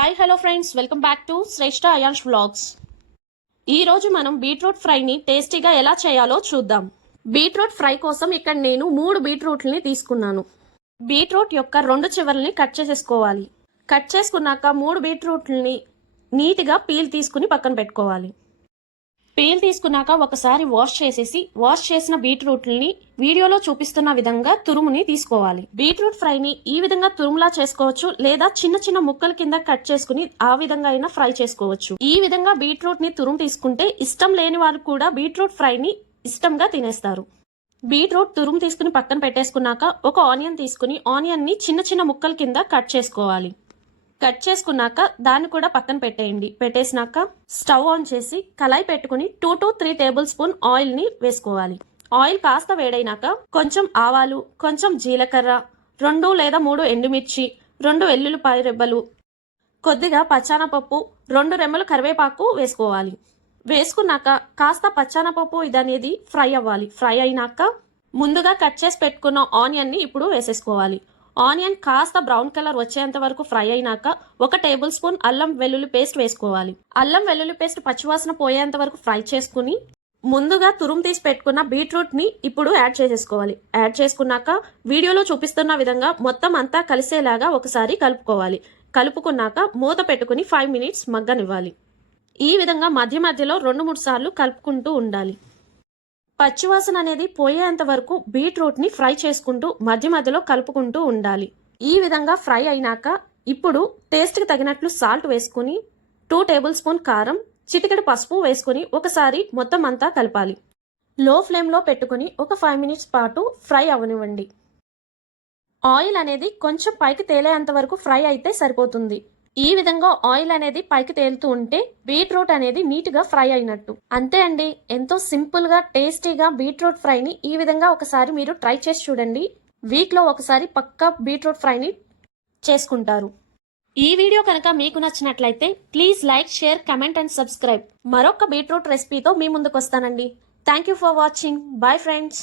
Hi hello friends welcome back to Shreshta Ayansh blogs ఈరోజు మనం beetroot ఫ్రైని టేస్టీగా ఎలా చేయాలో చూద్దాం. బీట్రూట్ ఫ్రై కోసం ఇక్కడ నేను మూడు బీట్రూట్లని తీసుకున్నాను. బీట్రూట్ యొక్క రెండు చివరిని కట్ చేసేసుకోవాలి. కట్ చేసుకున్నాక మూడు బీట్రూట్లని నీట్గా పీల్ తీసుకుని పక్కన పెట్టుకోవాలి. పేల్ తీసుకున్నాక ఒకసారి వాష్ చేసేసి వాష్ చేసిన బీట్రూట్లని వీడియోలో చూపిస్తున్న విధంగా తురుముని తీసుకోవాలి. బీట్రూట్ ఫ్రైని ఈ విధంగా తురుములా చేసుకోవచ్చు లేదా చిన్న చిన్న ముక్కల కింద కట్ చేసుకుని ఆ విధంగా అయినా ఫ్రై చేసుకోవచ్చు. ఈ విధంగా బీట్రూట్ని తురుము తీసుకుంటే ఇష్టం లేని వారు కూడా బీట్రూట్ ఫ్రైని ఇష్టంగా తినేస్తారు. బీట్రూట్ తురుము తీసుకుని పక్కన పెట్టేసుకున్నాక ఒక ఆనియన్ తీసుకుని ఆనియన్ని చిన్న చిన్న ముక్కల కింద కట్ చేసుకోవాలి. కట్ చేసుకున్నాక దాన్ని కూడా పక్కన పెట్టేయండి. పెట్టేసినాక స్టవ్ ఆన్ చేసి కళాయి పెట్టుకుని two to three table spoon ఆయిల్ని వేసుకోవాలి. ఆయిల్ కాస్త వేడైనాక కొంచెం ఆవాలు కొంచెం జీలకర్ర రెండు లేదా మూడు ఎండుమిర్చి రెండు వెల్లుల్లిపాయ రెబ్బలు కొద్దిగా పచ్చానపప్పు రెండు రెమ్మలు కరివేపాకు వేసుకోవాలి. వేసుకున్నాక కాస్త పచ్చానపప్పు ఇదనేది ఫ్రై అవ్వాలి. ఫ్రై అయినాక ముందుగా కట్ చేసి పెట్టుకున్న ఆనియన్ని ఇప్పుడు వేసేసుకోవాలి. ఆనియన్ కాస్త బ్రౌన్ కలర్ వచ్చేంత వరకు ఫ్రై అయినాక ఒక టేబుల్ స్పూన్ అల్లం వెల్లుల్లి పేస్ట్ వేసుకోవాలి. అల్లం వెల్లుల్లి పేస్ట్ పచ్చివాసన పోయేంత వరకు ఫ్రై చేసుకుని ముందుగా తురుము తీసి పెట్టుకున్న బీట్రూట్ని ఇప్పుడు యాడ్ చేసేసుకోవాలి. యాడ్ చేసుకున్నాక వీడియోలో చూపిస్తున్న విధంగా మొత్తం అంతా కలిసేలాగా ఒకసారి కలుపుకోవాలి. కలుపుకున్నాక మూత పెట్టుకుని ఫైవ్ మినిట్స్ మగ్గనివ్వాలి. ఈ విధంగా మధ్య మధ్యలో రెండు మూడు సార్లు కలుపుకుంటూ ఉండాలి. పచ్చివాసన అనేది పోయేంత వరకు బీట్రూట్ని ఫ్రై చేసుకుంటూ మధ్య మధ్యలో కలుపుకుంటూ ఉండాలి. ఈ విధంగా ఫ్రై అయినాక ఇప్పుడు టేస్ట్కి తగినట్లు సాల్ట్ వేసుకుని టూ టేబుల్ స్పూన్ కారం చిటికెడు పసుపు వేసుకుని ఒకసారి మొత్తం అంతా కలపాలి. లో ఫ్లేమ్లో పెట్టుకుని ఒక ఫైవ్ మినిట్స్ పాటు ఫ్రై అవనివ్వండి. ఆయిల్ అనేది కొంచెం పైకి తేలేంత వరకు ఫ్రై అయితే సరిపోతుంది. ఈ విధంగా ఆయిల్ అనేది పైకి తేలుతూ ఉంటే బీట్రూట్ అనేది నీట్గా ఫ్రై అయినట్టు. అంతే అండి. ఎంతో సింపుల్గా టేస్టీగా బీట్రూట్ ఫ్రైని ఈ విధంగా ఒకసారి మీరు ట్రై చేసి చూడండి. వీక్లో ఒకసారి పక్కా బీట్రూట్ ఫ్రైని చేసుకుంటారు. ఈ వీడియో కనుక మీకు నచ్చినట్లయితే please like share comment and subscribe. మరొక బీట్రూట్ రెసిపీతో మీ ముందుకు వస్తానండి. Thank you for watching. Bye friends.